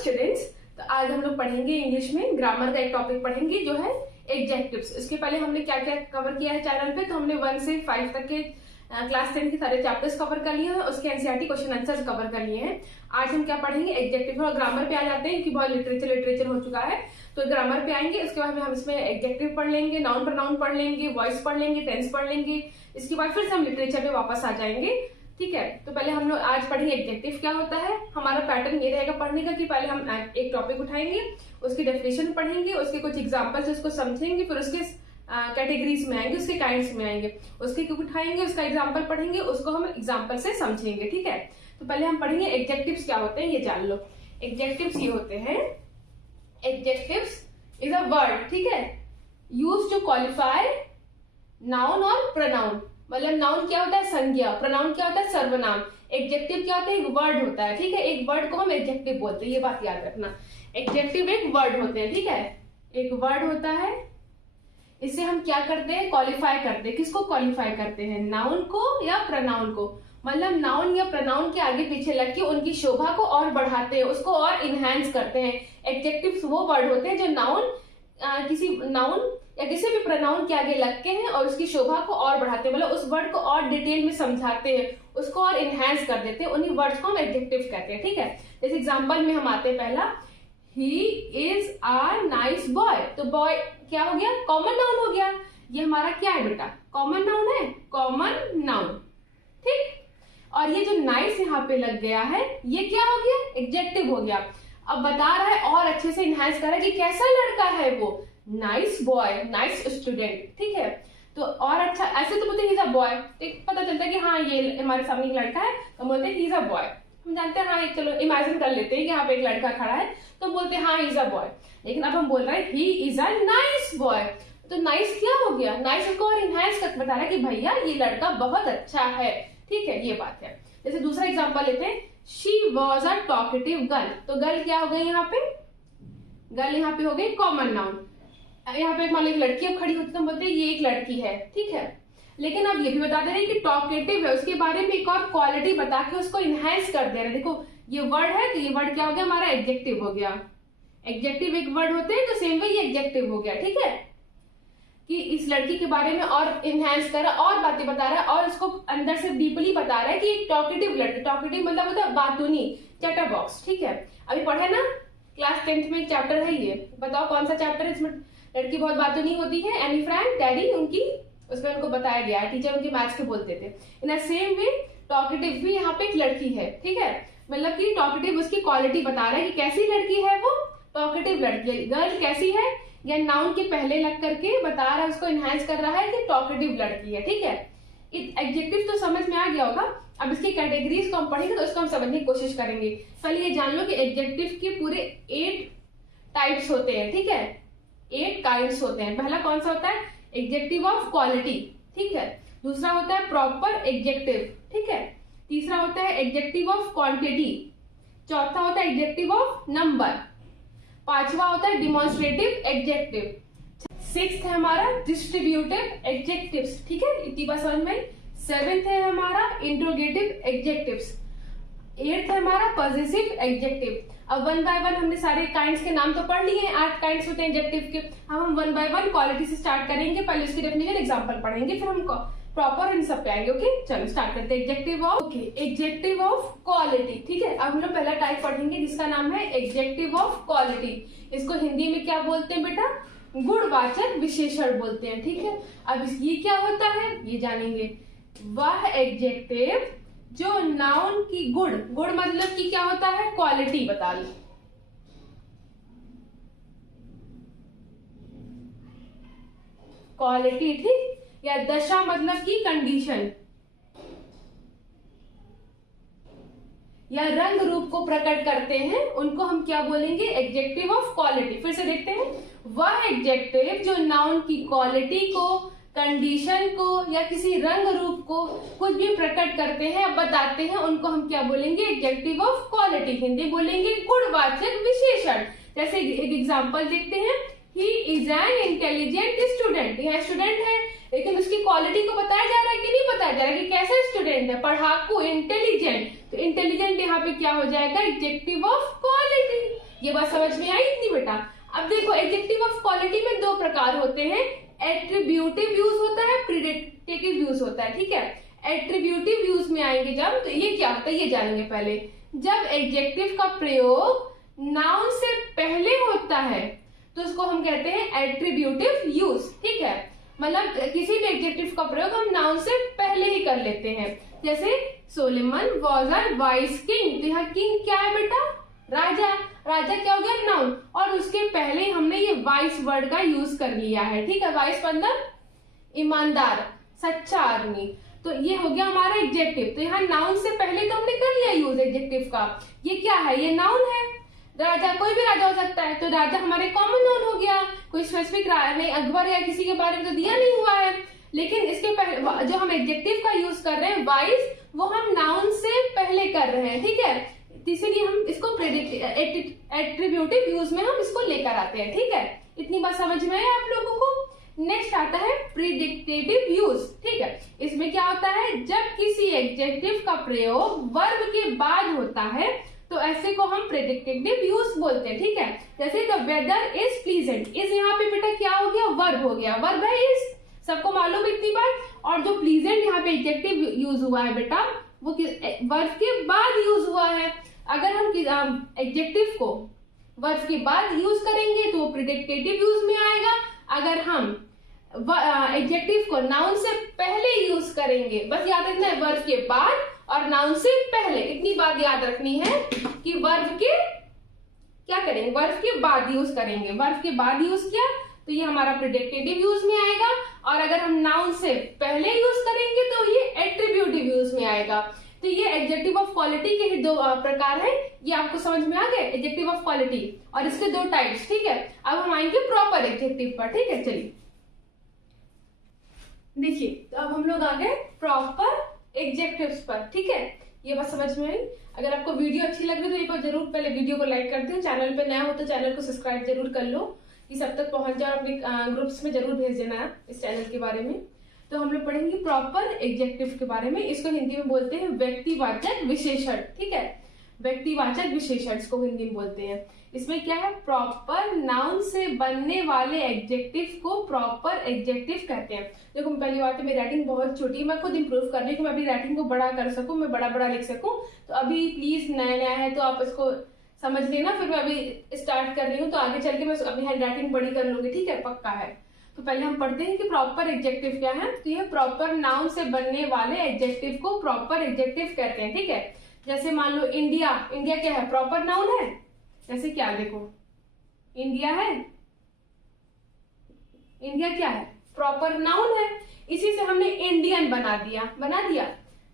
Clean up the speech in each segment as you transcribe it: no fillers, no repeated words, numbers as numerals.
Students, तो आज हम लोग पढ़ेंगे इंग्लिश में ग्रामर का एक टॉपिक पढ़ेंगे जो है एडजेक्टिव्स। इसके पहले हमने क्या क्या कवर किया है चैनल पे, तो हमने 1 से 5 तक के क्लास 10 के सारे चैप्टर्स कवर कर लिए हैं, उसके एनसीईआरटी क्वेश्चन आंसर्स कवर कर लिए हैं। आज हम क्या पढ़ेंगे, एडजेक्टिव। और ग्रामर पे आ जाते हैं कि बहुत लिटरेचर हो चुका है, तो ग्रामर पे आएंगे। उसके बाद हम इसमें एडजेक्टिव पढ़ लेंगे, नाउन प्रोनाउन पढ़ लेंगे, वॉइस पढ़ लेंगे, टेंस पढ़ लेंगे। इसके बाद फिर से हम लिटरेचर पे वापस आ जाएंगे। ठीक है, तो पहले हम लोग आज पढ़ेंगे एडजेक्टिव क्या होता है। हमारा पैटर्न ये रहेगा पढ़ने का कि पहले हम एक टॉपिक उठाएंगे, उसकी डेफिनेशन पढ़ेंगे, उसके कुछ एग्जांपल्स उसको समझेंगे, फिर उसके कैटेगरीज में आएंगे, उसके काइंड्स में आएंगे, उसके उठाएंगे, उसका एग्जांपल पढ़ेंगे, उसको हम एग्जांपल से समझेंगे। ठीक है, तो पहले हम पढ़ेंगे एडजेक्टिव्स क्या होते हैं, ये जान लो। एडजेक्टिव्स ये होते हैं, एडजेक्टिव्स इज अ वर्ड, ठीक है, यूज्ड टू क्वालिफाई नाउन और प्रोनाउन। मतलब नाउन क्या होता है, संज्ञा, प्रोनाउन क्या होता है, सर्वनाम, एडजेक्टिव क्या होता है, एक वर्ड होता है। ठीक है, एक वर्ड को हम एडजेक्टिव बोलते हैं, ये बात याद रखना। एडजेक्टिव एक वर्ड होते हैं, ठीक है, एक वर्ड होता है। इसे हम क्या करते हैं, क्वालिफाई करते हैं। किसको क्वालिफाई करते हैं, नाउन को या प्रोनाउन को। मतलब नाउन या प्रोनाउन के आगे पीछे लग के उनकी शोभा को और बढ़ाते हैं, उसको और इनहेंस करते हैं। एडजेक्टिव्स वो वर्ड होते हैं जो नाउन किसी नाउन या किसी भी प्रोनाउन के आगे लगते हैं और उसकी शोभा को और बढ़ाते हैं, मतलब उस वर्ड को और डिटेल में समझाते हैं, उसको और इनहेंस कर देते हैं। उन्हीं वर्ड्स को हम एडजेक्टिव कहते हैं। ठीक है, जैसे एग्जांपल में हम आते हैं, पहला he is a nice boy. तो बॉय क्या हो गया, कॉमन नाउन हो गया। ये हमारा क्या है बेटा, कॉमन नाउन है, कॉमन नाउन। ठीक, और ये जो नाइस यहाँ पे लग गया है, ये क्या हो गया, एडजेक्टिव हो गया। अब बता रहा है और अच्छे से इनहेंस कर रहा है कि कैसा लड़का है वो, नाइस बॉय, नाइस स्टूडेंट। ठीक है, तो और अच्छा, ऐसे तो बोलते हैं ही इज अ बॉय, पता चलता है कि हाँ ये हमारे सामने एक लड़का है, तो बोलते हैं ही इज अ बॉय। हम जानते हैं हाँ, एक चलो इमेजिन कर लेते हैं कि यहाँ पे एक लड़का खड़ा है, तो बोलते हैं हाँ इज अ बॉय। लेकिन अब हम बोल रहे हैं he is a nice boy, तो नाइस क्या हो गया, नाइस को और इनहेंस कर बता रहा है कि भैया ये लड़का बहुत अच्छा है। ठीक है, ये बात है। जैसे दूसरा एग्जांपल लेते हैं, she was a talkative girl. तो गर्ल क्या हो गई यहाँ पे, गर्ल यहाँ पे हो गई कॉमन नाउन। यहाँ पे मान लो एक लड़की अब खड़ी होती तो हम बोलते हैं ये एक लड़की है। ठीक है, लेकिन अब ये भी बता दे रहे हैं कि टॉकेटिव है, उसके बारे में एक और क्वालिटी बता के उसको इनहेंस कर दे रहे हैं। देखो ये वर्ड है, तो ये वर्ड क्या हो गया, हमारा एडजेक्टिव हो गया। एडजेक्टिव एक वर्ड होते हैं, तो सेम वे ये एडजेक्टिव हो गया। ठीक है, कि इस लड़की के बारे में और इनहेंस कर रहा है, और बातें बता रहा है, और उसको अंदर से डीपली बता रहा है कि एक टॉकेटिव लड़की, टॉकेटिव मतलब होता है बातूनी, चैटर बॉक्स। ठीक है, अभी पढ़े ना क्लास 10th में एक चैप्टर है, ये बताओ कौन सा चैप्टर है, इसमें लड़की बहुत बातूनी होती है, एनी फ्रैंक, डैडी उनकी, उसमें उनको बताया गया है, टीचर उनकी मैथ्स के बोलते थे। इन सेम वे टॉकेटिव भी यहाँ पे एक लड़की है। ठीक है, मतलब कि टॉकेटिव उसकी क्वालिटी बता रहा है कि कैसी लड़की है वो, टॉकेटिव लड़की। गर्ल कैसी है, या नाउन के पहले लग करके बता रहा है, उसको इनहेंस कर रहा है कि टॉकेटिव लड़की है। ठीक है, एडजेक्टिव तो समझ में आ गया होगा। अब इसकी कैटेगरीज को हम पढ़ेंगे तो उसको हम समझने की कोशिश करेंगे। पहले ये जान लो कि एडजेक्टिव के पूरे 8 टाइप्स होते हैं। ठीक है, 8 काइंड्स होते हैं। पहला कौन सा होता है, एडजेक्टिव ऑफ क्वालिटी। ठीक है, दूसरा होता है प्रॉपर एडजेक्टिव। ठीक है, तीसरा होता है एडजेक्टिव ऑफ क्वांटिटी, चौथा होता है एडजेक्टिव ऑफ नंबर, पांचवा होता है डिमॉन्स्ट्रेटिव एडजेक्टिव, 6th है हमारा डिस्ट्रीब्यूटिव एडजेक्टिव्स। ठीक है, इतनी बात समझ में। 7th है हमारा इंट्रोगेटिव एडजेक्टिव्स, 8th है हमारा पॉजिटिव एडजेक्टिव। अब 1 by 1 हमने सारे काइंड्स के नाम तो पढ़ लिए हैं, 8 काइंड्स होते हैं एडजेक्टिव के। अब हम 1 by 1 क्वालिटी से स्टार्ट करेंगे, पहले उसकी डेफिनेशन एग्जांपल पढ़ेंगे, फिर हम प्रॉपर इन सब पे आएंगे। ओके, चलो स्टार्ट करते हैं। Adjective of adjective of quality. ठीक है, अब हम लोग पहला टाइप पढ़ेंगे जिसका नाम है एडजेक्टिव ऑफ क्वालिटी। इसको हिंदी में क्या बोलते हैं बेटा, गुणवाचक विशेषण बोलते हैं। ठीक है, अब ये क्या होता है ये जानेंगे। वह एडजेक्टिव जो नाउन की गुण मतलब कि क्या होता है, क्वालिटी बता लो। क्वालिटी, ठीक, या दशा मतलब की कंडीशन, या रंग रूप को प्रकट करते हैं, उनको हम क्या बोलेंगे, एडजेक्टिव ऑफ क्वालिटी। फिर से देखते हैं, वह एडजेक्टिव जो नाउन की क्वालिटी को, कंडीशन को या किसी रंग रूप को कुछ भी प्रकट करते हैं, बताते हैं, उनको हम क्या बोलेंगे, एडजेक्टिव ऑफ क्वालिटी। हिंदी बोलेंगे गुणवाचक विशेषण। जैसे एक एग्जांपल देखते हैं, he is an intelligent student. यह स्टूडेंट है, लेकिन उसकी क्वालिटी को बताया जा रहा है कि नहीं बताया जा रहा है कि कैसा स्टूडेंट है, पढ़ाकू, इंटेलिजेंट। तो इंटेलिजेंट यहाँ पे क्या हो जाएगा, एडजेक्टिव ऑफ क्वालिटी। ये बात समझ में आई इतनी बेटा? अब देखो एडजेक्टिव ऑफ क्वालिटी में दो प्रकार होते हैं, एट्रीब्यूटिव यूज होता है, प्रेडिकेटिव यूज होता है। ठीक है, एट्रीब्यूटिव यूज में आएंगे जब, तो ये क्या होता है ये जानेंगे पहले। जब एडजेक्टिव का प्रयोग नाउन से पहले होता है तो उसको हम कहते हैं एट्रीब्यूटिव यूज। ठीक है, मतलब किसी भी एडजेक्टिव का प्रयोग हम नाउन से पहले ही कर लेते हैं। जैसे सोलेमन वाज अ वाइस किंग, तो यहाँ किंग क्या है बेटा? राजा। राजा क्या हो गया? नाउन, और उसके पहले हमने ये वाइस वर्ड का यूज कर लिया है। ठीक है, वाइस मतलब ईमानदार, सच्चा आदमी। तो ये हो गया हमारा एडजेक्टिव। तो यहाँ नाउन से पहले तो हमने कर लिया यूज एडजेक्टिव का। ये क्या है? ये नाउन है। राजा, कोई भी राजा हो सकता है, तो राजा हमारे कॉमन नाउन हो गया, कोई स्पेसिफिक नहीं, अकबर या किसी के बारे में तो दिया नहीं हुआ है। लेकिन इसके पहले जो हम एडजेक्टिव का यूज कर रहे हैं वाइस, वो हम नाउन से पहले कर रहे हैं। ठीक है, इसीलिए हम इसको एट्रीब्यूटिव यूज में हम इसको लेकर आते हैं। ठीक है, इतनी बात समझ में है आप लोगों को? नेक्स्ट आता है प्रेडिकेटिव यूज। ठीक है, इसमें क्या होता है? जब किसी एडजेक्टिव का प्रयोग वर्ब के बाद होता है तो ऐसे को हम प्रेडिकेटिव यूज बोलते हैं। ठीक है, जैसे the weather is pleasant, is यहाँ पे बेटा क्या हो गया? वर्ब हो गया, वर्ब है इज, सबको मालूम है इतनी बात। और जो प्लीजेंट यहाँ पे एडजेक्टिव यूज हुआ है बेटा, वो वर्ब के बाद यूज हुआ है। अगर हम एडजेक्टिव को वर्ब के बाद यूज करेंगे तो वो प्रेडिकेटिव यूज में आएगा। अगर हम एडजेक्टिव को नाउन से पहले यूज करेंगे, बस याद रखना है वर्ब के बाद और नाउन से पहले, इतनी बात याद रखनी है कि वर्ब के क्या करेंगे? वर्ब के बाद यूज करेंगे। वर्ब के बाद यूज किया तो ये हमारा प्रेडिकेटिव यूज में आएगा, और अगर हम नाउन से पहले यूज करेंगे तो ये एट्रीब्यूटिव यूज में आएगा। तो ये एडजेक्टिव ऑफ क्वालिटी के दो प्रकार है, ये आपको समझ में आ गए एडजेक्टिव ऑफ क्वालिटी और इसके दो टाइप्स। ठीक है, अब हम आएंगे प्रॉपर एडजेक्टिव पर। ठीक है, चलिए देखिए, तो अब हम लोग आ गए प्रॉपर एडजेक्टिव्स पर। ठीक है, ये बात समझ में आई? अगर आपको वीडियो अच्छी लग रही है तो एक बार जरूर पहले वीडियो को लाइक कर दें, चैनल पे नया हो तो चैनल को सब्सक्राइब जरूर कर लो कि सब तक पहुंच जाए, और अपने ग्रुप्स में जरूर भेज देना है इस चैनल के बारे में। तो हम लोग पढ़ेंगे प्रॉपर एडजेक्टिव के बारे में। इसको हिंदी में बोलते हैं व्यक्तिवाचक विशेषण। ठीक है, व्यक्तिवाचक विशेषण को हिंदी में बोलते हैं। इसमें क्या है? प्रॉपर नाउन से बनने वाले एडजेक्टिव को प्रॉपर एडजेक्टिव कहते हैं। देखो पहली बात है, मेरी राइटिंग बहुत छोटी है, मैं खुद इंप्रूव कर रही हूँ कि मैं अपनी राइटिंग को बड़ा कर सकूं, मैं बड़ा बड़ा लिख सकूं। तो अभी प्लीज नया नया है तो आप इसको समझ लेना, फिर मैं अभी स्टार्ट कर रही हूँ तो आगे चल के मैं अपनी हैंड राइटिंग बड़ी कर लूंगी। ठीक है, पक्का है। तो पहले हम पढ़ते हैं कि प्रॉपर एडजेक्टिव क्या है। तो ये प्रॉपर नाउन से बनने वाले एडजेक्टिव को प्रॉपर एडजेक्टिव कहते हैं। ठीक है, जैसे मान लो इंडिया, इंडिया क्या है? प्रॉपर नाउन है। जैसे क्या, देखो इंडिया है, इंडिया क्या है? प्रॉपर नाउन है। इसी से हमने इंडियन बना दिया,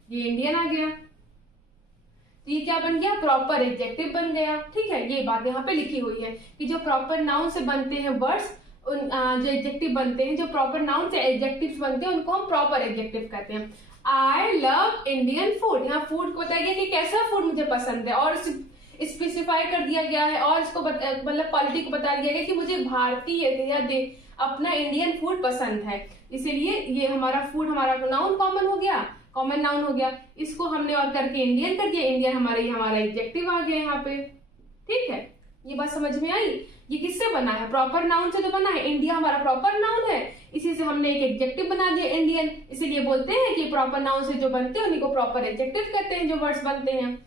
ये इंडियन आ गया, तो ये क्या बन गया? प्रॉपर एडजेक्टिव बन गया। ठीक है, ये बात यहाँ पे लिखी हुई है कि जो प्रॉपर नाउन से बनते हैं वर्ड्स, जो एडजेक्टिव बनते हैं, जो प्रॉपर नाउन से एडजेक्टिव्स बनते हैं, उनको हम प्रॉपर एडजेक्टिव कहते हैं। आई लव इंडियन फूड, यहाँ फूड को बताया गया कि कैसा फूड मुझे पसंद है, और स्पेसिफाई कर दिया गया है, और इसको मतलब क्वालिटी को बता दिया गया कि मुझे भारतीय या अपना इंडियन फूड पसंद है। इसीलिए ये हमारा फूड, हमारा नाउन कॉमन हो गया, कॉमन नाउन हो गया। इसको हमने और करके इंडियन कर दिया, इंडियन हमारा एडजेक्टिव आ गया यहाँ पे। ठीक है, ये बात समझ में आई? ये किससे बना है? प्रॉपर नाउन से तो बना है। इंडिया हमारा प्रॉपर नाउन है, इसी से हमने एक एडजेक्टिव बना दिया इंडियन। इसीलिए बोलते हैं कि प्रॉपर नाउन से जो बनते हैं उन्हीं को प्रॉपर एडजेक्टिव कहते हैं, जो वर्ड्स बनते हैं।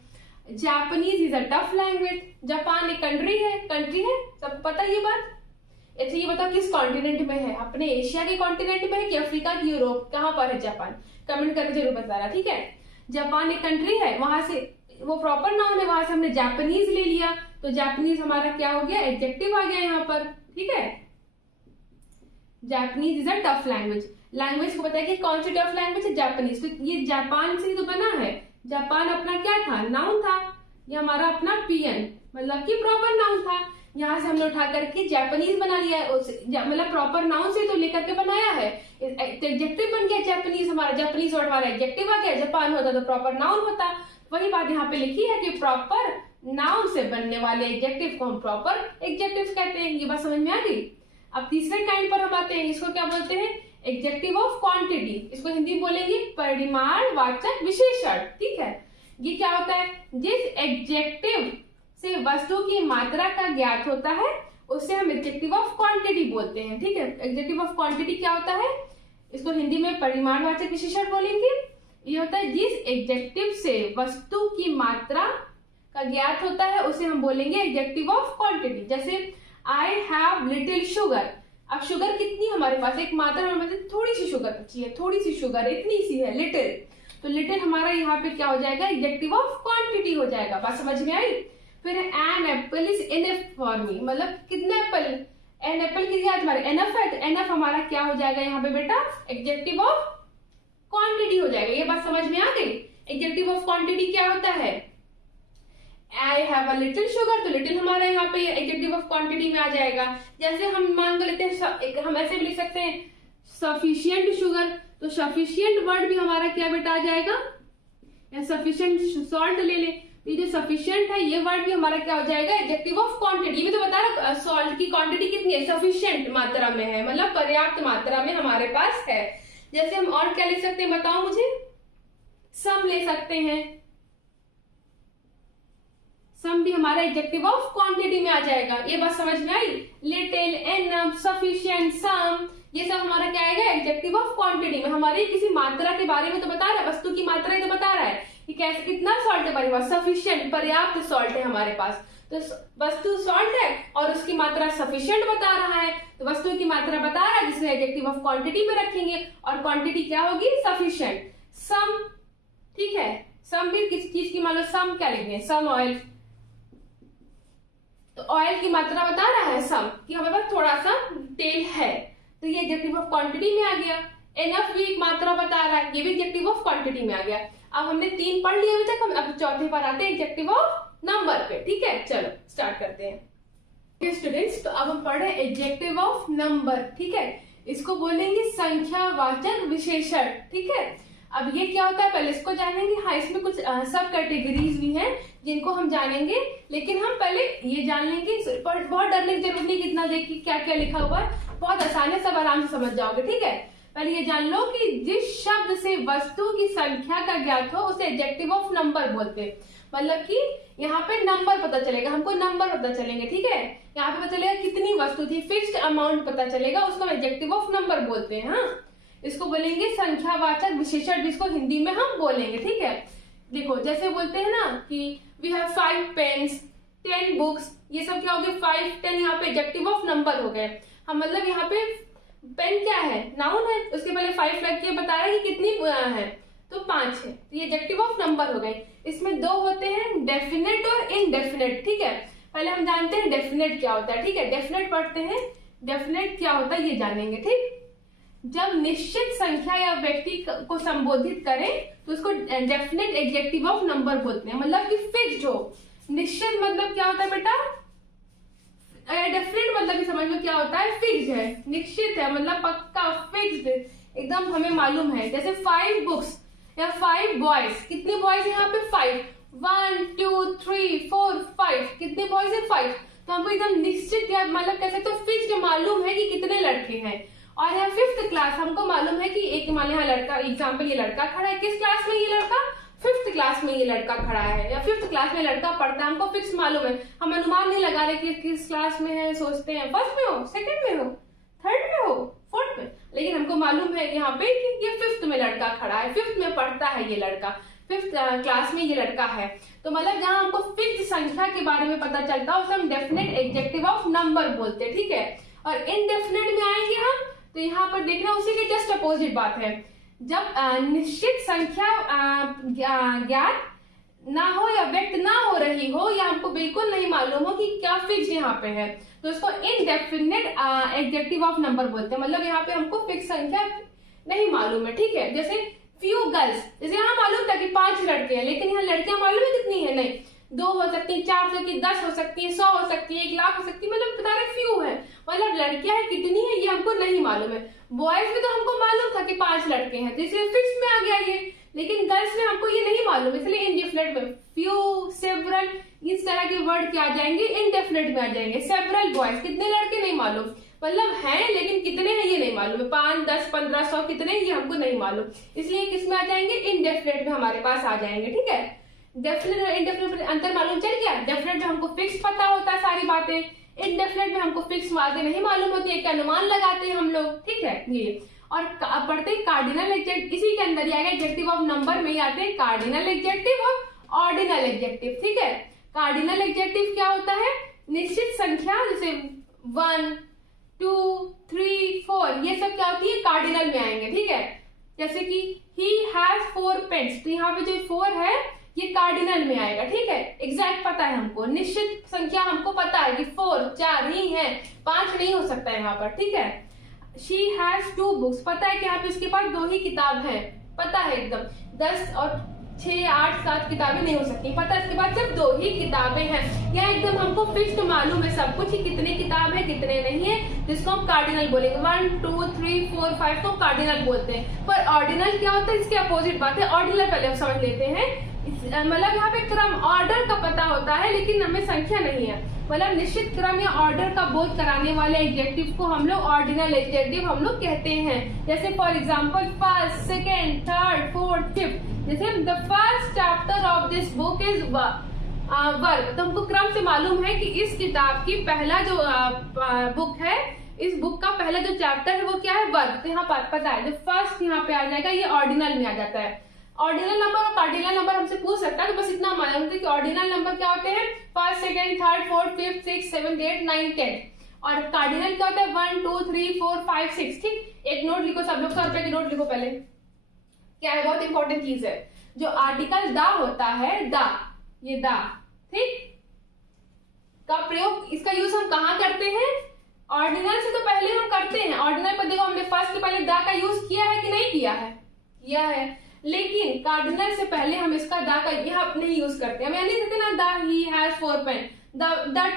Japanese is a tough language, Japan एक कंट्री है, सब पता ये बात। अच्छा ये बताओ किस कॉन्टिनेंट में है? अपने एशिया के कॉन्टिनेंट में है कि अफ्रीका की, यूरोप, कहाँ पर है जापान? कमेंट करके जरूर बताना। ठीक है, जापान एक कंट्री है, वहां से वो प्रॉपर नाउन है, वहां से हमने जापानीज ले लिया, तो जापानीज हमारा क्या हो गया? एडजेक्टिव आ गया यहाँ पर। ठीक है, Japanese is a tough language, language को बताया कि कौन सी टफ लैंग्वेज है? जापानीज। तो ये जापान से तो बना है, जापान अपना क्या था? नाउन था। ये हमारा अपना पीएन मतलब कि प्रॉपर नाउन था, यहाँ से हमने उठा करके जापानीज बना लिया है, मतलब प्रॉपर नाउन से तो लेकर के बनाया है, एडजेक्टिव बन गया जापानीज, हमारा जापानीज वर्ड हमारा एडजेक्टिव आ गया। जापान होता तो प्रॉपर नाउन होता। वही बात यहाँ पे लिखी है कि प्रॉपर नाउन से बनने वाले एडजेक्टिव को हम प्रॉपर एडजेक्टिव कहते हैं। ये बात समझ में आ गई? अब तीसरे काइंड पर हम आते हैं, इसको क्या बोलते हैं? Adjective of quantity. इसको हिंदी में बोलेंगे परिमाण वाचक विशेषण। ठीक है, ये क्या होता है? जिस एडजेक्टिव से वस्तु की मात्रा का ज्ञात होता है उससे हम एडजेक्टिव ऑफ क्वांटिटी बोलते हैं। ठीक है, एडजेक्टिव ऑफ क्वांटिटी क्या होता है, इसको हिंदी में परिमाणवाचक विशेषण बोलेंगे। ये होता है जिस एडजेक्टिव से वस्तु की मात्रा का ज्ञात होता है उसे हम बोलेंगे एडजेक्टिव ऑफ क्वांटिटी। जैसे आई हैव लिटिल शुगर, अब शुगर कितनी हमारे पास, एक मात्रा में मतलब थोड़ी सी शुगर बची है, थोड़ी सी शुगर इतनी सी है, लिटिल, तो लिटिल हमारा यहाँ पे क्या हो जाएगा, एडजेक्टिव ऑफ क्वांटिटी हो जाएगा। बात समझ में आई। फिर an apple is enough for me, मतलब कितने एप्पल, एन एप्पल की याद हमारे एनफ है, तो एनफ हमारा क्या हो जाएगा यहाँ पे बेटा, एडजेक्टिव ऑफ क्वांटिटी हो जाएगा। ये बात समझ में आ गई। एडजेक्टिव ऑफ क्वांटिटी क्या होता है, I have a little sugar, तो लिटिल हमारा यहाँ पे एडजेक्टिव ऑफ क्वांटिटी में आ जाएगा। जैसे हम मान लेते हैं, हम ऐसे भी लिख सकते हैं सफिशियंट शुगर, तो सफिशियंट वर्ड भी हमारा क्या बेटा आ जाएगा, या सफिशियंट सॉल्ट ले ले, ये जो सफिशियंट है ये वर्ड भी हमारा क्या हो जाएगा, एडजेक्टिव ऑफ क्वांटिटी में। तो बता रहा सॉल्ट की क्वांटिटी कितनी है, सफिशियंट मात्रा में है, मतलब पर्याप्त मात्रा में हमारे पास है। जैसे हम और क्या लिख सकते हैं बताओ मुझे, सम ले सकते हैं, सम भी हमारा एडजेक्टिव ऑफ क्वांटिटी में आ जाएगा। ये बात समझ में आई। लिटिल, एनफ, सफिशिएंट, सम, ये सब हमारा क्या आएगा, एडजेक्टिव ऑफ क्वांटिटी में। हमारी किसी मात्रा के बारे में तो बता रहा है, वस्तु की मात्रा ही तो बता रहा है कि कैसे, कितना सॉल्ट है हमारे पास, सफिशिएंट, पर्याप्त सॉल्ट है हमारे पास, तो वस्तु सॉल्ट है और उसकी मात्रा सफिशिएंट बता रहा है, तो वस्तु की मात्रा बता रहा है जिसमें एडजेक्टिव ऑफ क्वांटिटी में रखेंगे, और क्वांटिटी क्या होगी, सफिशिएंट। सम, ठीक है, सम भी किस चीज की, मान लो सम क्या लिखेंगे, सम ऑयल, तो ऑयल की मात्रा बता रहा है सम, कि हमारे पास थोड़ा सा तेल है, तो ये एडजेक्टिव ऑफ क्वांटिटी में आ गया। एनफ भी एक मात्रा बता रहा है, ये भी एडजेक्टिव ऑफ क्वांटिटी में आ गया। अब हमने 3 पढ़ लिए अभी तक, हम अब चौथे पर आते हैं एडजेक्टिव ऑफ नंबर पे। ठीक है, चलो स्टार्ट करते हैं स्टूडेंट्स। तो अब हम पढ़ रहे हैं एडजेक्टिव ऑफ नंबर। ठीक है, इसको बोलेंगे संख्यावाचक विशेषण। ठीक है, अब ये क्या होता है पहले इसको जानेंगे। हाँ, इसमें कुछ सब कैटेगरीज भी हैं जिनको हम जानेंगे, लेकिन हम पहले ये जान लेंगे, बहुत डरने की जरूरत नहीं, कितना देखिए क्या क्या लिखा हुआ है, बहुत आसान है, सब आराम से समझ जाओगे। ठीक है, पहले ये जान लो कि जिस शब्द से वस्तु की संख्या का ज्ञात हो उसे एडजेक्टिव ऑफ नंबर बोलते हैं। मतलब कि यहाँ पे नंबर पता चलेगा, हमको नंबर पता चलेंगे। ठीक है, यहाँ पे पता चलेगा कितनी वस्तु थी, फिक्स्ड अमाउंट पता चलेगा, उसको एडजेक्टिव ऑफ नंबर बोलते हैं। हाँ, इसको बोलेंगे संख्यावाचक विशेषण, जिसको हिंदी में हम बोलेंगे। ठीक है, देखो जैसे बोलते हैं ना कि वी हैव 5 पेन्स, 10 बुक्स, ये सब क्या हो गए, 5, 10, यहाँ पे एडजेक्टिव ऑफ नंबर हो गए। हम मतलब यहाँ पे पेन क्या है, नाउन है, उसके पहले 5 लग के बता रहा है कि कितनी है, तो 5 है, तो ये एडजेक्टिव ऑफ नंबर हो गए। इसमें 2 होते हैं, डेफिनेट और इनडेफिनेट। ठीक है, पहले हम जानते हैं डेफिनेट क्या होता है। ठीक है, डेफिनेट पढ़ते हैं, डेफिनेट क्या होता है ये जानेंगे। ठीक, जब निश्चित संख्या या व्यक्ति को संबोधित करें तो उसको डेफिनेट एडजेक्टिव ऑफ नंबर बोलते हैं, मतलब कि फिक्स्ड हो। निश्चित मतलब क्या होता है बेटा, डेफिनेट मतलब कि समझ लो क्या होता है, फिक्स्ड है, निश्चित है, मतलब पक्का, फिक्स्ड, एकदम हमें मालूम है। जैसे 5 बुक्स या 5 बॉयज, कितने बॉयज है यहाँ पे, 5, 1 2 3 4 5, कितने बॉयज है, 5, तो हमको एकदम निश्चित या मतलब कैसे तो फिक्स्ड मालूम है कि कितने लड़के हैं। और यहाँ 5th क्लास, हमको मालूम है कि एक मान यहाँ लड़का, एग्जाम्पल ये लड़का खड़ा है, किस क्लास में ये लड़का, 5th क्लास में ये लड़का खड़ा है, या 5th क्लास में लड़का पढ़ता है, हमको फिक्स मालूम है। हम अनुमान नहीं लगा रहे कि किस क्लास में है, सोचते हैं 1st में हो, 2nd में हो, 3rd में हो, 4th में, लेकिन हमको मालूम है यहाँ पे कि ये 5th में लड़का खड़ा है, 5th में पढ़ता है ये लड़का, 5th क्लास में ये लड़का है। तो मतलब जहाँ हमको फिक्स संख्या के बारे में पता चलता है उसे हम डेफिनेट एडजेक्टिव ऑफ नंबर बोलते हैं। ठीक है, और इनडेफिनेट में आएंगे हम, तो यहाँ पर देखना उसी के जस्ट अपोजिट बात है। जब निश्चित संख्या ज्ञात ना हो या व्यक्त ना हो रही हो, या हमको बिल्कुल नहीं मालूम हो कि क्या फिक्स यहाँ पे है, तो इसको इनडेफिनेट एडजेक्टिव ऑफ नंबर बोलते हैं। मतलब यहाँ पे हमको फिक्स संख्या नहीं मालूम है। ठीक है, जैसे फ्यू गर्ल्स, जैसे यहाँ मालूम था कि 5 लड़के हैं, लेकिन यहाँ लड़कियां मालूम है कितनी है, नहीं, 2 हो सकती है, 4 हो सकती है, 10 हो सकती है, 100 हो सकती है, 1 लाख हो सकती है, मतलब बता रहे फ्यू है, मतलब लड़कियां है कितनी है ये हमको नहीं मालूम है। बॉयज में तो हमको मालूम था कि 5 लड़के हैं, तो इसलिए फिक्स में आ गया ये, लेकिन गर्ल्स में हमको ये नहीं मालूम, इसलिए इनडेफिनेट में फ्यू, सेवरल, इस तरह के वर्ड क्या आ जाएंगे, इनडेफिनेट में आ जाएंगे। सेवरल बॉयज, कितने लड़के नहीं मालूम, मतलब हैं लेकिन कितने हैं ये नहीं मालूम है, 5, 10, 15, 100 कितने ये हमको नहीं मालूम, इसलिए किस में आ जाएंगे, इनडेफिनेट में हमारे पास आ जाएंगे। ठीक है, डेफिनेट और इंडेफिनेट में अंतर मालूम चल गया। डेफिनेट में हमको फिक्स पता होता है सारी बातें, इंडेफिनेट में हमको फिक्स बातें नहीं मालूम होती है, एक अनुमान लगाते हैं हम लोग, ठीक है। ये और पढ़ते हैं कार्डिनल एडजेक्टिव, इसी के अंदर ही आएगा एडजेक्टिव ऑफ नंबर में ही आते हैं कार्डिनल एडजेक्टिव और ऑर्डिनल एडजेक्टिव, ठीक है। कार्डिनल एडजेक्टिव क्या होता है, निश्चित संख्या जैसे 1 2 3 4 ये सब क्या होती है कार्डिनल में आएंगे, ठीक है। जैसे कि he has 4 pens, तो यहाँ पे जो 4 है ये कार्डिनल में आएगा, ठीक है। एग्जैक्ट पता है हमको, निश्चित संख्या हमको पता है कि 4 ही है, 5 नहीं हो सकता है यहाँ पर, ठीक है। She has 2 books, पता है कि यहाँ पे उसके पास 2 ही किताब हैं, पता है एकदम। 10 और 6 8 7 किताबें नहीं हो सकती, पता है इसके पास सिर्फ 2 ही किताबें हैं। यहाँ एकदम हमको फिक्स मालूम है सब कुछ, कितने किताब है कितने नहीं है, जिसको हम कार्डिनल बोलेंगे। 1 2 3 4 5 को कार्डिनल बोलते हैं। पर ऑर्डिनल क्या होता है, इसके अपोजिट बात है। ऑर्डिनल पहले हम समझ लेते हैं, मतलब यहाँ पे क्रम ऑर्डर का पता होता है लेकिन हमें संख्या नहीं है। मतलब निश्चित क्रम या ऑर्डर का बोध कराने वाले एडजेक्टिव को हम लोग ऑर्डिनल एडजेक्टिव हम लोग कहते हैं। जैसे for example first, second, third, fourth, fifth. जैसे the first chapter of this book is work, तो हमको क्रम से मालूम है कि इस किताब की पहला जो बुक है, इस बुक का पहला जो चैप्टर है वो क्या है, वर्क। तो यहाँ पर पता है जो फर्स्ट यहाँ पे आ जाएगा ये ऑर्डिनल में आ जाता है। ऑर्डिनल नंबर और कार्डिनल नंबर हमसे पूछ सकता है, तो बस इतना मालूम है कि ऑर्डिनल नंबर क्या होते हैं, first, second, third, fourth, fifth, six, 7, 8, 9, 10। और कार्डिनल क्या होता है 1 2 3 4 5 6, ठीक। एक नोट लिखो सब लोग, 100 रुपए की नोट लिखो पहले। क्या है, बहुत इंपॉर्टेंट चीज है। जो आर्टिकल दा होता है, दा, ये दा, ठीक, का प्रयोग, इसका यूज हम कहाँ करते हैं, ऑर्डिनल से तो पहले हम करते हैं। ऑर्डिनल पर देखो हमने फर्स्ट के पहले दा का यूज किया है कि नहीं किया है, किया है। लेकिन कार्डिनल से पहले हम इसका दा का यहाँ नहीं यूज करते। हम नहीं कहते ना the he has 4 pen, the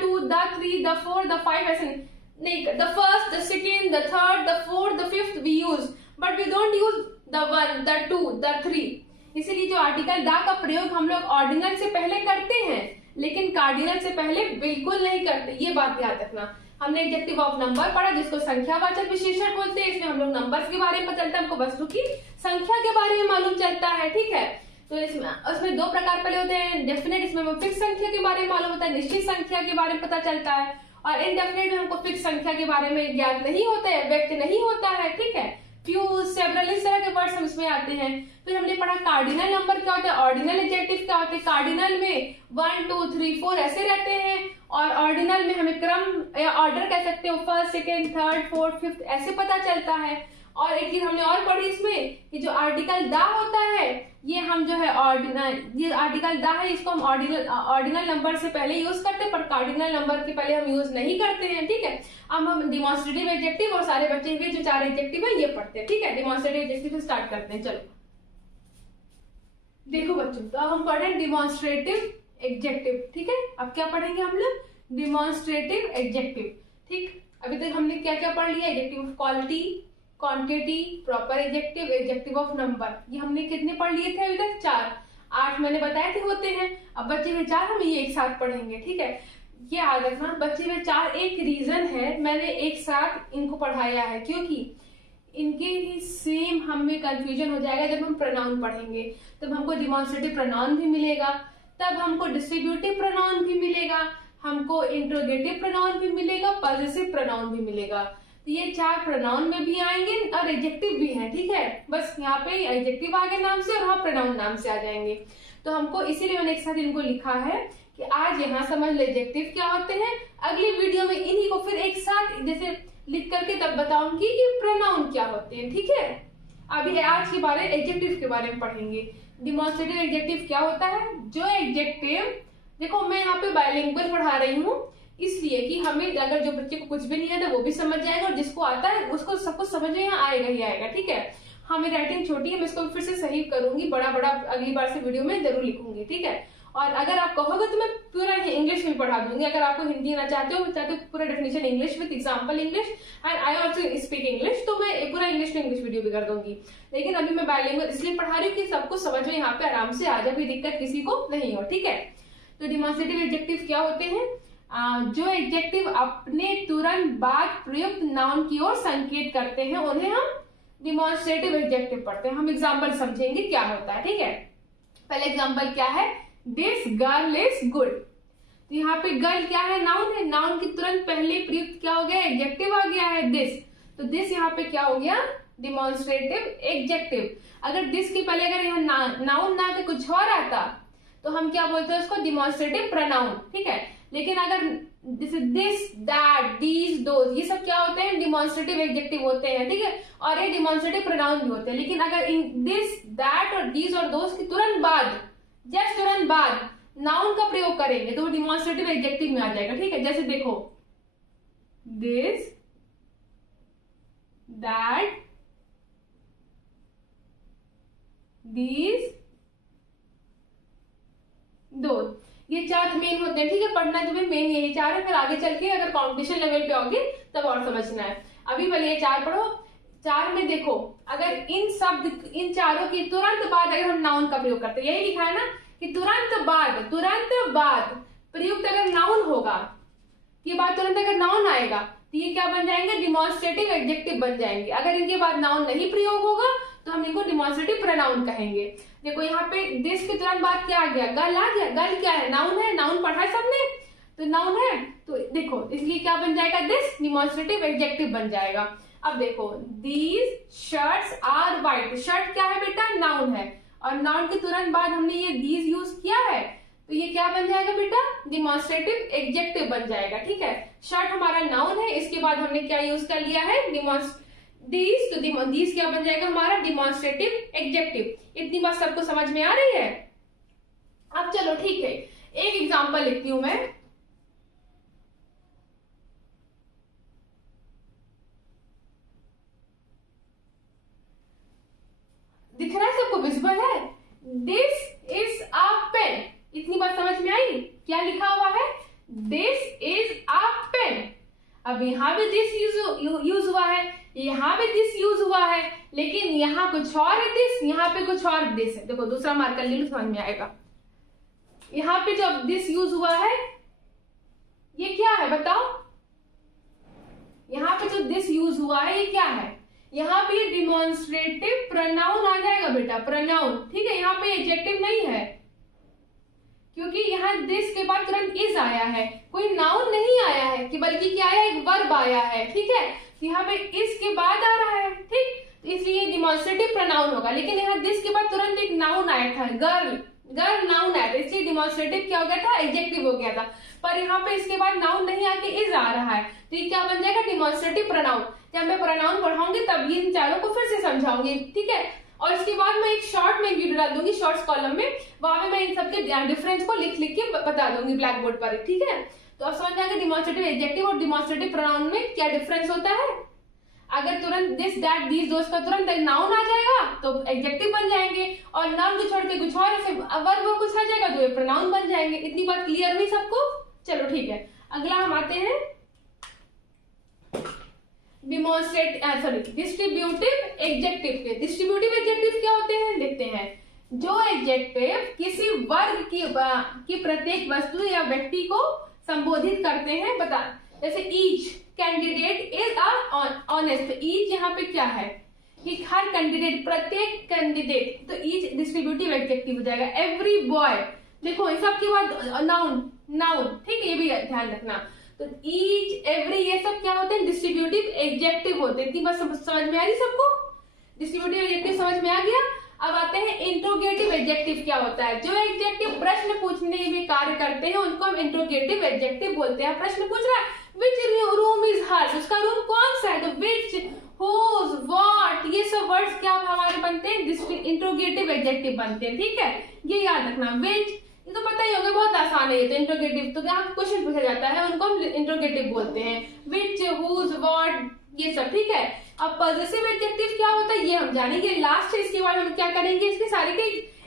2, the 3, the 4, the 5, ऐसे नहीं। The first, the second, the third, the fourth, the fifth we use, but we don't use the 1, the 2, the 3। इसीलिए जो आर्टिकल दा का प्रयोग हम लोग ऑर्डिनल से पहले करते हैं लेकिन कार्डिनल से पहले बिल्कुल नहीं करते, ये बात याद रखना। हमने एडजेक्टिव ऑफ नंबर पढ़ा जिसको संख्यावाचक विशेषण बोलते हैं। इसमें हम लोग नंबर्स के बारे में पता चलता है, हमको वस्तु की संख्या के बारे में मालूम चलता है, ठीक है। तो इसमें 2 प्रकार पहले होते हैं, डेफिनेट, इसमें हमें फिक्स संख्या के बारे में मालूम होता है, निश्चित संख्या के बारे में पता चलता है। और इनडेफिनेट में हमको फिक्स संख्या के बारे में ज्ञात नहीं होता है, व्यक्त नहीं होता है, ठीक है। फ्यू, सेवरल, इस तरह के वर्ड्स हम इसमें आते हैं। फिर हमने पढ़ा कार्डिनल नंबर क्या होता है, ऑर्डिनल एडजेक्टिव क्या होते हैं। कार्डिनल में 1 2 3 4 ऐसे रहते हैं और ऑर्डिनल में हमें क्रम या ऑर्डर कह सकते हो, first, second, third, fourth, fifth ऐसे पता चलता है। और एक चीज हमने और पढ़ी इसमें कि जो आर्टिकल दा होता है ये हम जो है ऑर्डिनल, ये आर्टिकल दा है इसको हम ऑर्डिनल नंबर से पहले यूज करते हैं पर कार्डिनल नंबर के पहले हम यूज नहीं करते हैं, ठीक है। अब हम डिमॉन्स्ट्रेटिव एडजेक्टिव और सारे बच्चे हुए जो 4 एडजेक्टिव है ये पढ़ते हैं, ठीक है। डिमॉन्स्ट्रेटिव एडजेक्टिव से स्टार्ट करते हैं, चलो देखो बच्चों। तो अब हम पढ़ें डिमॉन्स्ट्रेटिव एडजेक्टिव, ठीक है। अब क्या पढ़ेंगे हम लोग, डिमॉन्स्ट्रेटिव एडजेक्टिव, ठीक। अभी तक हमने क्या क्या पढ़ लिया, adjective of quality, quantity, proper adjective, adjective of number. ये हमने कितने पढ़ लिए थे अभी तक, 4। 8 मैंने बताए थे होते हैं, अब बच्चे में 4 हम ये एक साथ पढ़ेंगे, ठीक है। ये याद रखना बच्चे में 4 एक रीजन है मैंने एक साथ इनको पढ़ाया है, क्योंकि इनके ही सेम हमें कंफ्यूजन हो जाएगा जब हम प्रोनाउन पढ़ेंगे। तब हमको डिमॉन्स्ट्रेटिव प्रोनाउन भी मिलेगा, तब हमको डिस्ट्रीब्यूटिव प्रोनाउन भी मिलेगा, हमको इंट्रोगेटिव प्रोनाउन भी मिलेगा, पॉजेसिव प्रोनाउन भी मिलेगा। तो ये 4 प्रोनाउन में भी आएंगे और एडजेक्टिव भी हैं, ठीक है। बस यहाँ पे एडजेक्टिव आगे नाम से और वहाँ प्रोनाउन नाम से आ जाएंगे। तो हमको इसीलिए मैंने एक साथ इनको लिखा है कि आज यहाँ समझ ले एडजेक्टिव क्या होते हैं, अगली वीडियो में इन्हीं को फिर एक साथ जैसे लिख करके तब बताऊंगी कि प्रोनाउन क्या होते हैं, ठीक है। अभी आज के बारे एडजेक्टिव के बारे में पढ़ेंगे। डिमॉन्स्ट्रेटिव एडजेक्टिव क्या होता है, जो एडजेक्टिव, देखो मैं यहाँ पे बायलिंगुअल पढ़ा रही हूँ इसलिए कि हमें अगर जो बच्चे को कुछ भी नहीं आता वो भी समझ जाएगा और जिसको आता है उसको सब कुछ समझ में आएगा ही आएगा, ठीक है। हमें राइटिंग छोटी है, मैं इसको फिर से सही करूंगी, बड़ा अगली बार से वीडियो में जरूर लिखूंगी, ठीक है। और अगर आप कहोगे तो मैं पूरा इंग्लिश में पढ़ा दूंगी। अगर आपको हिंदी ना चाहते हो पूरा definition English with example English and I also speak English, तो मैं पूरा इंग्लिश में इंग्लिश वीडियो भी कर दूंगी। लेकिन अभी मैं बायलिंगुअल इसलिए पढ़ा रही हूँ कि सबको समझ में यहाँ पे आराम से आ जाए, कोई दिक्कत किसी को नहीं हो, ठीक है। तो डिमॉन्स्ट्रेटिव एडजेक्टिव क्या होते हैं, जो एडजेक्टिव अपने तुरंत बाद प्रयुक्त नाउन की ओर संकेत करते हैं उन्हें हम डिमॉन्स्ट्रेटिव एडजेक्टिव पढ़ते हैं। हम एग्जांपल समझेंगे क्या होता है, ठीक है। पहले एग्जांपल क्या है, दिस गर्ल इज गुड। तो यहाँ पे गर्ल क्या है, नाउन है, नाउन की तुरंत पहले प्रयुक्त क्या हो गया, एडजेक्टिव आ गया है दिस। तो दिस यहाँ पे क्या हो गया, डिमॉन्स्ट्रेटिव एडजेक्टिव। अगर दिस के पहले अगर यहाँ नाउन ना के कुछ और आता तो हम क्या बोलते हैं उसको, डिमॉन्स्ट्रेटिव प्रोनाउन, ठीक है। लेकिन अगर दिस दैट दीज दोज ये सब क्या होते हैं, डिमॉन्स्ट्रेटिव एडजेक्टिव होते हैं, ठीक है, और ये डिमॉन्स्ट्रेटिव प्रोनाउन भी होते हैं। लेकिन अगर इन दिस दैट और दीज और दोज की तुरंत बाद, जस्ट तुरंत बाद नाउन का प्रयोग करेंगे तो वो डिमॉन्स्ट्रेटिव एडजेक्टिव में आ जाएगा, ठीक है। जैसे देखो, दिस दैट दीज दो, ये चार मेन होते हैं, ठीक है। पढ़ना तुम्हें मेन यही चार है, फिर आगे चल के अगर कॉम्पिटिशन लेवल पे आओगे तब और समझना है। अभी पहले ये चार पढ़ो। चार में देखो, अगर इन चारों की तुरंत बाद अगर हम नाउन का प्रयोग करते हैं, यही लिखा है ना कि तुरंत बाद प्रयुक्त अगर नाउन होगा, ये बात तुरंत अगर नाउन आएगा तो ये क्या बन जाएंगे, डिमॉन्स्ट्रेटिव एडजेक्टिव बन जाएंगे। अगर इनके बाद नाउन नहीं प्रयोग होगा तो हम इनको डिमॉन्स्ट्रेटिव प्रोनाउन कहेंगे। देखो यहाँ पे दिस के तुरंत बाद क्या आ गया, गर्ल आ गया। गर्ल क्या है, नाउन है, नाउन पढ़ा है सबने, तो नाउन है, तो देखो इसलिए क्या बन जाएगा, दिस डिमॉन्स्ट्रेटिव एडजेक्टिव बन जाएगा। अब देखो, these shirts are white. Shirt क्या है बेटा, नाउन है, और नाउन के तुरंत बाद हमने ये दीज यूज किया है, तो ये क्या बन जाएगा बेटा, डिमॉन्स्ट्रेटिव एडजेक्टिव बन जाएगा, ठीक है। शर्ट हमारा नाउन है, इसके बाद हमने क्या यूज कर लिया है, दीज, तो दीज क्या बन जाएगा हमारा, डिमॉन्स्ट्रेटिव एडजेक्टिव। इतनी बात सबको समझ में आ रही है। अब चलो ठीक है, एक एग्जांपल लिखती हूं मैं। दिख रहा है सबको, विजिबल है। This is a pen. इतनी बात समझ में आई, क्या लिखा हुआ है, दिस इज अ पेन। अब यहाँ भी दिस यूज हुआ है, यहाँ पे दिस यूज हुआ है, लेकिन यहाँ कुछ और है दिस, यहाँ पे कुछ और दिस है। देखो दूसरा मार्कर ले लो, समझ में आएगा। यहाँ पे जो दिस यूज हुआ है ये क्या है बताओ, यहाँ पे जो दिस यूज हुआ है ये क्या है, यहाँ पे डिमॉन्स्ट्रेटिव प्रोनाउन आ जाएगा बेटा, प्रोनाउन, ठीक है। यहाँ पे एडजेक्टिव नहीं है, क्योंकि यहाँ दिस के बाद तुरंत इज आया है, कोई नाउन नहीं आया है, कि बल्कि क्या आया, एक वर्ब आया है, ठीक है। यहाँ पे इसके बाद आ रहा है, ठीक, तो इसलिए डिमॉन्स्ट्रेटिव प्रोनाउन होगा। लेकिन यहाँ दिस के बाद तुरंत एक नाउन आया था, गर्ल, गर्ल नाउन आया था, इसलिए डिमॉन्स्ट्रेटिव क्या हो गया था, एडजेक्टिव हो गया था। पर यहाँ पे इसके बाद नाउन नहीं आके इज आ रहा है, तो ये क्या बन जाएगा, डिमॉन्स्ट्रेटिव प्रोनाउन। जब मैं प्रोनाउन पढ़ाऊंगी तब ये इन चारों को फिर से समझाऊंगी, ठीक है। और इसके बाद मैं एक शॉर्ट में वीडियो डाल दूंगी, शॉर्ट्स कॉलम में, वहां पे मैं इन सबके डिफरेंस को लिख के बता दूंगी ब्लैक बोर्ड पर, ठीक है। तो अब समझ जाएगा डिमॉन्स्ट्रेटिव एडजेक्टिव और डिमॉन्स्ट्रेटिव प्रोनाउन में क्या डिफरेंस होता है। अगर तुरंत दिस दैट दीज दोस का तुरंत एक नाउन आ जाएगा तो एडजेक्टिव बन जाएंगे, और नाउन को छोड़ के कुछ और ऐसे वर्ब कुछ आ जाएगा तो ये प्रोनाउन बन जाएंगे। इतनी बात क्लियर हुई सबको, चलो ठीक है। अगला हम आते हैं डिस्ट्रीब्यूटिव एडजेक्टिव के। डिस्ट्रीब्यूटिव एडजेक्टिव क्या होते हैं देखते हैं। जो एडजेक्टिव किसी वर्ग की प्रत्येक वस्तु या व्यक्ति को संबोधित करते हैं, बता, जैसे each candidate is honest. Each यहाँ पे क्या है कि हर कैंडिडेट, प्रत्येक कैंडिडेट, तो ईच डिस्ट्रीब्यूटिव एडजेक्टिव हो जाएगा। एवरी बॉय, देखो इन सब के बाद नाउन, नाउन, ठीक है, ये भी ध्यान रखना। तो ईच, एवरी, ये सब क्या होते हैं, डिस्ट्रीब्यूटिव एडजेक्टिव होते हैं। इतनी बात समझ में आ रही सबको, डिस्ट्रीब्यूटिव एडजेक्टिव समझ में आ गया। अब आते हैं इंट्रोगेटिव एडजेक्टिव क्या होता है। जो एडजेक्टिव प्रश्न पूछने में कार्य करते हैं उनको हम इंट्रोगेटिव एडजेक्टिव बोलते हैं। प्रश्न पूछ रहा है, विच रूम इज हर्स, उसका रूम कौन सा है, तो विच, हुज, व्हाट, ये सब वर्ड्स क्या हमारे बनते हैं, इंट्रोगेटिव एडजेक्टिव बनते हैं, ठीक है। ये याद रखना। विच, ये तो पता ही होगा, बहुत आसान है ये तो। इंट्रोगेटिव तो यहाँ क्वेश्चन पूछा जाता है उनको हम इंट्रोगेटिव बोलते हैं। विच, हुज, व्हाट, ये सब, ठीक है। अब पॉजिटिव एडजेक्टिव क्या होता है ये हम जानेंगे लास्ट है। इसके बाद हम क्या करेंगे, इसके सारे के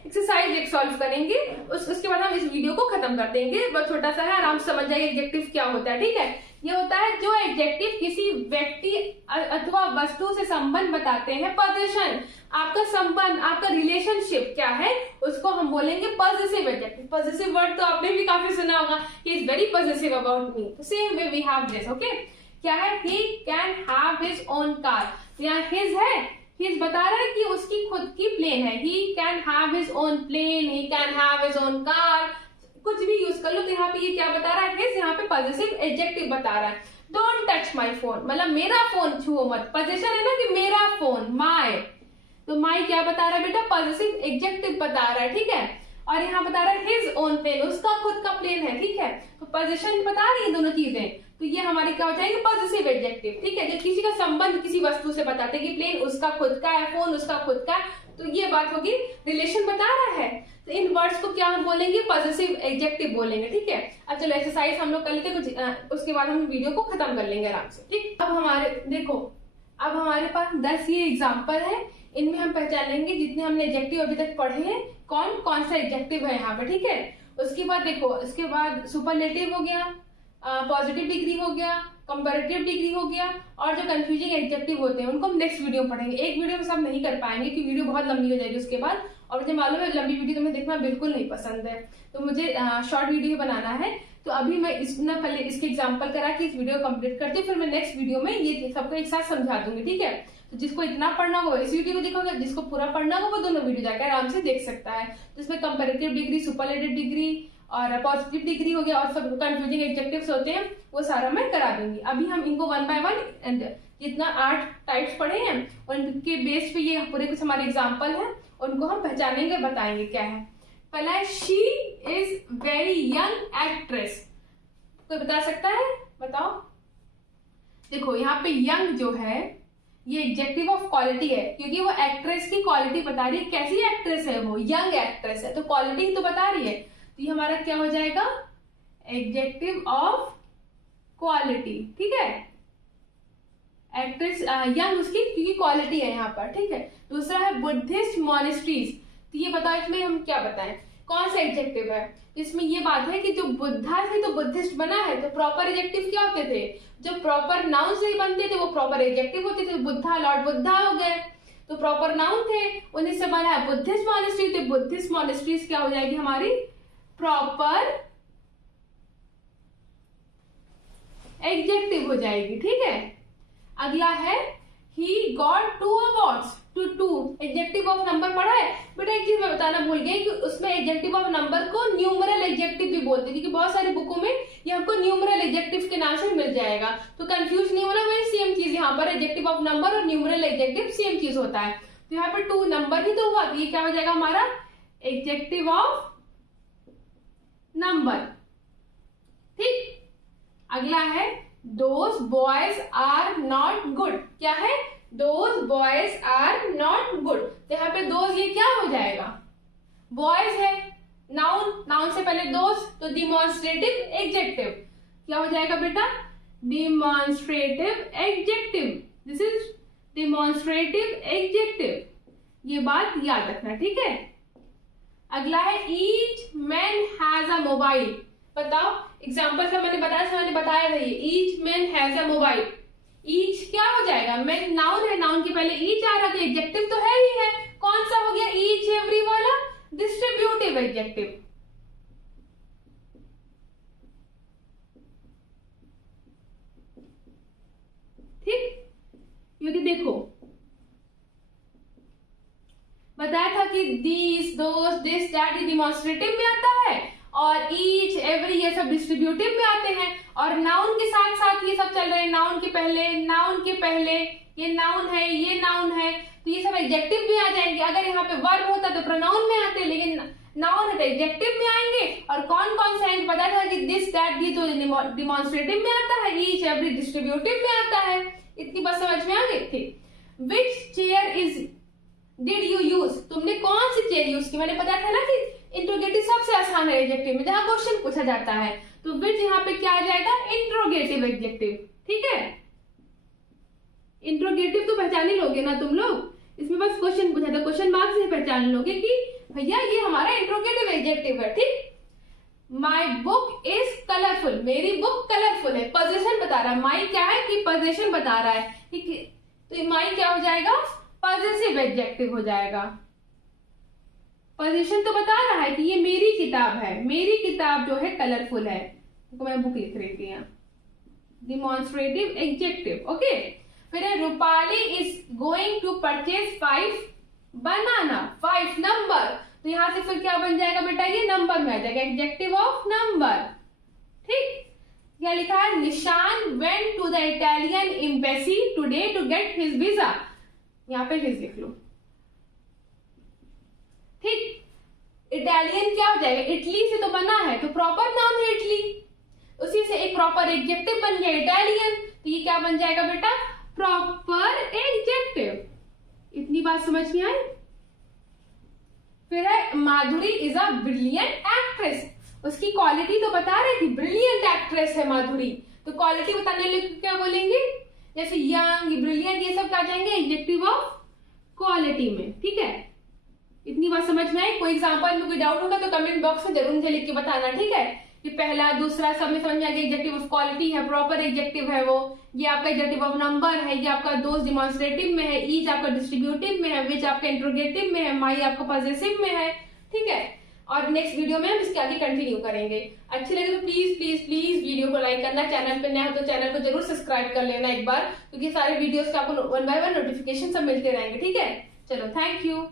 एक्सरसाइज एक सॉल्व करेंगे, उसके बाद हम इस वीडियो को खत्म कर देंगे। बहुत छोटा सा है, आराम से समझ जाइए एडजेक्टिव क्या होता है, ठीक है। ये होता है जो एडजेक्टिव किसी व्यक्ति अथवा वस्तु से संबंध बताते हैं। पोजीशन, आपका संबंध, आपका रिलेशनशिप क्या है, उसको हम बोलेंगे पॉजिटिव एडजेक्टिव। पॉजिटिव वर्ड तो आपने भी काफी सुना होगा, he is very positive about me. Same way we have this, okay. क्या है, he can have his own car, यहाँ हिज है, ही बता रहा है कि उसकी खुद की प्लेन है, he can have his own plane, he can have his own car, कुछ भी यूज कर लो। तो यहाँ पे ये क्या बता रहा है, यहाँ पे पॉजिटिव एडजेक्टिव बता रहा है। डोंट टच माई फोन, मतलब मेरा फोन छुओ मत, पोजीशन है ना कि मेरा फोन, माय, तो माय क्या बता रहा है बेटा, पॉजिटिव एडजेक्टिव बता रहा है, ठीक है। और यहाँ बता रहा है हिज ओन प्लेन, उसका खुद का प्लेन है, ठीक है। तो पोजीशन बता रही है दोनों चीजें, तो ये हमारी क्या हो जाएगी, पॉजिटिव एडजेक्टिव, ठीक है। जब किसी का संबंध किसी वस्तु से बताते कि प्लेन उसका खुद का है, फोन उसका खुद का है, तो ये बात होगी, रिलेशन बता रहा है। तो इन वर्ड्स को क्या हम बोलेंगे, पॉजिटिव एडजेक्टिव बोलेंगे, ठीक है। अब चलो एक्सरसाइज हम लोग कर लेते कुछ, उसके बाद हम वीडियो को खत्म कर लेंगे आराम से, ठीक। अब हमारे देखो, अब हमारे पास 10 ये एग्जाम्पल है, इनमें हम पहचान लेंगे जितने हमने एडजेक्टिव अभी तक पढ़े हैं, कौन कौन सा एडजेक्टिव है यहाँ पे, ठीक है। उसके बाद देखो, इसके बाद सुपरलेटिव हो गया, पॉजिटिव डिग्री हो गया, कंपैरेटिव डिग्री हो गया, और जो कंफ्यूजिंग एडजेक्टिव होते हैं उनको हम नेक्स्ट वीडियो में पढ़ेंगे। एक वीडियो में सब नहीं कर पाएंगे क्योंकि वीडियो बहुत लंबी हो जाएगी उसके बाद, और मुझे मालूम है लंबी वीडियो तुम्हें देखना बिल्कुल नहीं पसंद है, तो मुझे शॉर्ट वीडियो बनाना है। तो अभी मैं पहले इसके एग्जाम्पल करा के इस वीडियो कंप्लीट करती हूँ, फिर मैं नेक्स्ट वीडियो में ये सबको एक साथ समझा दूंगी, ठीक है। तो जिसको इतना पढ़ना हो इस वीडियो को देखोगे, जिसको पूरा पढ़ना हो वो दोनों वीडियो जाकर आराम से देख सकता है। तो इसमें कंपैरेटिव डिग्री, सुपरलेटिव डिग्री और पॉजिटिव डिग्री हो गया, और सब कंफ्यूजिंग एडजेक्टिव्स होते हैं वो सारा मैं करा दूंगी। अभी हम इनको 1 बाय 1 एंड जितना 8 टाइप्स पढ़े हैं उनके बेस पे ये पूरे कुछ हमारे एग्जाम्पल हैं, उनको हम पहचानेंगे, बताएंगे क्या है। पहला है she is very young actress, कोई बता सकता है, बताओ। देखो यहाँ पे यंग जो है ये एडजेक्टिव ऑफ क्वालिटी है, क्योंकि वो एक्ट्रेस की क्वालिटी बता रही है, कैसी एक्ट्रेस है वो, यंग एक्ट्रेस है, तो क्वालिटी तो बता रही है। तो ये हमारा क्या हो जाएगा, एडजेक्टिव ऑफ क्वालिटी, ठीक है। एक्ट्रेस यंग उसकी क्योंकि क्वालिटी है यहाँ पर, ठीक है। दूसरा है बुद्धिस्ट मॉनेस्ट्रीज, तो ये बताओ इसमें हम क्या बताएं, कौन सा एडजेक्टिव है। इसमें ये बात है कि जो बुद्धा से तो बुद्धिस्ट बना है, तो प्रॉपर एडजेक्टिव क्या होते थे, जो प्रॉपर नाउन से बनते थे वो प्रॉपर एडजेक्टिव होते थे। बुद्धा, लॉर्ड बुद्धा हो गए तो प्रॉपर नाउन थे, उन्हीं से बना है बुद्धिस्ट मॉनेस्ट्री, तो बुद्धिस्ट मॉनेस्ट्रीज क्या हो जाएगी हमारी, प्रॉपर एडजेक्टिव हो जाएगी, ठीक है। अगला है he got 2 awards, two adjective of number पढ़ा है बेटा। एक चीज मैं बताना भूल गई कि उसमें एडजेक्टिव ऑफ नंबर को न्यूमरल एडजेक्टिव भी बोलते हैं, क्योंकि बहुत सारी बुकों में ये हमको न्यूमरल एडजेक्टिव के नाम से मिल जाएगा, तो कंफ्यूज नहीं होना, वही सेम चीज यहाँ पर एडजेक्टिव ऑफ नंबर और न्यूमरल एडजेक्टिव सेम चीज होता है। तो यहाँ पर 2 नंबर ही तो हुआ, तो ये क्या हो जाएगा हमारा एडजेक्टिव ऑफ नंबर, ठीक। अगला है those boys are not good, क्या है, those boys are not good, तो यहाँ पे दोज ये क्या हो जाएगा, बॉयज है, नाउन, नाउन से पहले दोज, तो डिमॉन्स्ट्रेटिव एडजेक्टिव क्या हो जाएगा बेटा, demonstrative adjective, this is demonstrative adjective, ये बात याद रखना, ठीक है। अगला है each man has a mobile, बताओ एग्जाम्पल का मैंने बताया था, ये each man has a mobile, each क्या हो जाएगा, मैन नाउन है, नाउन के पहले ईच आ रहा, तो एडजेक्टिव तो है ही है, कौन सा हो गया, ईच एवरी वाला, डिस्ट्रीब्यूटिव एडजेक्टिव, ठीक। क्योंकि देखो बताया था कि दिस, दोस, दिस, दैट ये डिमॉन्स्ट्रेटिव में आता है, और ईच, एवरी ये सब डिस्ट्रीब्यूटिव में आते हैं, और नाउन के साथ साथ ये सब चल रहे हैं, नाउन के पहले ये नाउन है, ये नाउन है, तो ये सब एडजेक्टिव में आ जाएंगे। अगर यहाँ पे वर्ब होता तो प्रोनाउन में आते, लेकिन नाउन है तो एडजेक्टिव में आएंगे। और कौन कौन से आएंगे पता था कि दिस, दैट ये तो डिमॉन्स्ट्रेटिव में आता है, ईच, एवरी डिस्ट्रीब्यूटिव में आता है। इतनी बात समझ में आ गई थी। Which chair is did you use, तुमने कौन सी चेयर यूज की, मैंने बताया था ना कि इंट्रोगेटिव सबसे आसान है एडजेक्टिव में, जहां क्वेश्चन पूछा जाता है, तो विच यहाँ पे क्या आ जाएगा, इंट्रोगेटिव एडजेक्टिव, ठीक है। इंट्रोगेटिव तो पहचान ही लोगे ना तुम लोग, इसमें बस क्वेश्चन पूछा था, क्वेश्चन मार्क्स से पहचान लोगे कि भैया ये हमारा इंट्रोगेटिव एडजेक्टिव है, ठीक। माई बुक इज कलरफुल, मेरी बुक कलरफुल है, पोजीशन बता रहा है, माई क्या है कि पोजीशन बता रहा है, ठीक है। तो माई क्या हो जाएगा, पॉजिटिव एडजेक्टिव हो जाएगा। पोजीशन तो बता रहा है कि ये मेरी किताब है, मेरी किताब जो है कलरफुल है, तो मैं बुक लिख रही थी यहाँ, डिमॉन्स्ट्रेटिव एडजेक्टिव, ओके। फिर है Rupali is going to purchase 5 banana, 5 number, तो यहां से फिर क्या बन जाएगा बेटा, ये नंबर में आ जाएगा, एडजेक्टिव ऑफ नंबर। ठीक, क्या लिखा है, Nishan went to the Italian embassy today to get his visa, यहाँ पे हिज लिख लो। ठीक, इटालियन क्या हो जाएगा, इटली से तो बना है तो प्रॉपर नाउन है इटली, उसी से एक प्रॉपर एडजेक्टिव बन गया इटालियन, तो ये क्या बन जाएगा बेटा, प्रॉपर एडजेक्टिव। इतनी बात समझ में आई। फिर है माधुरी इज अ ब्रिलियंट एक्ट्रेस, उसकी क्वालिटी तो बता रही थी, ब्रिलियंट एक्ट्रेस है माधुरी, तो क्वालिटी बताने के लिए क्या बोलेंगे, जैसे यंग, ब्रिलियंट, ये सब क्या जाएंगे एडजेक्टिव ऑफ क्वालिटी में। ठीक है, इतनी बात समझ में आई। कोई एग्जांपल में कोई डाउट होगा तो कमेंट बॉक्स में जरूर मुझे लिख के बताना। ठीक है, कि पहला दूसरा सब में समझ में आ गया, एडजेक्टिव ऑफ क्वालिटी है, प्रॉपर एडजेक्टिव है वो, ये आपका एडजेक्टिव ऑफ नंबर है, ये आपका दोस्त डिमॉन्स्ट्रेटिव में है, ईज आपका डिस्ट्रीब्यूटिव में है, विच आपका इंट्रोगेटिव में है, माई आपका पॉजेसिव में है। ठीक है, और नेक्स्ट वीडियो में हम इसके आगे कंटिन्यू करेंगे। अच्छे लगे तो प्लीज प्लीज प्लीज वीडियो को लाइक करना, चैनल पे नया हो तो चैनल को जरूर सब्सक्राइब कर लेना एक बार, क्योंकि सारे वीडियोस का आपको 1 बाय 1 नोटिफिकेशन सब मिलते रहेंगे। ठीक है, चलो, थैंक यू।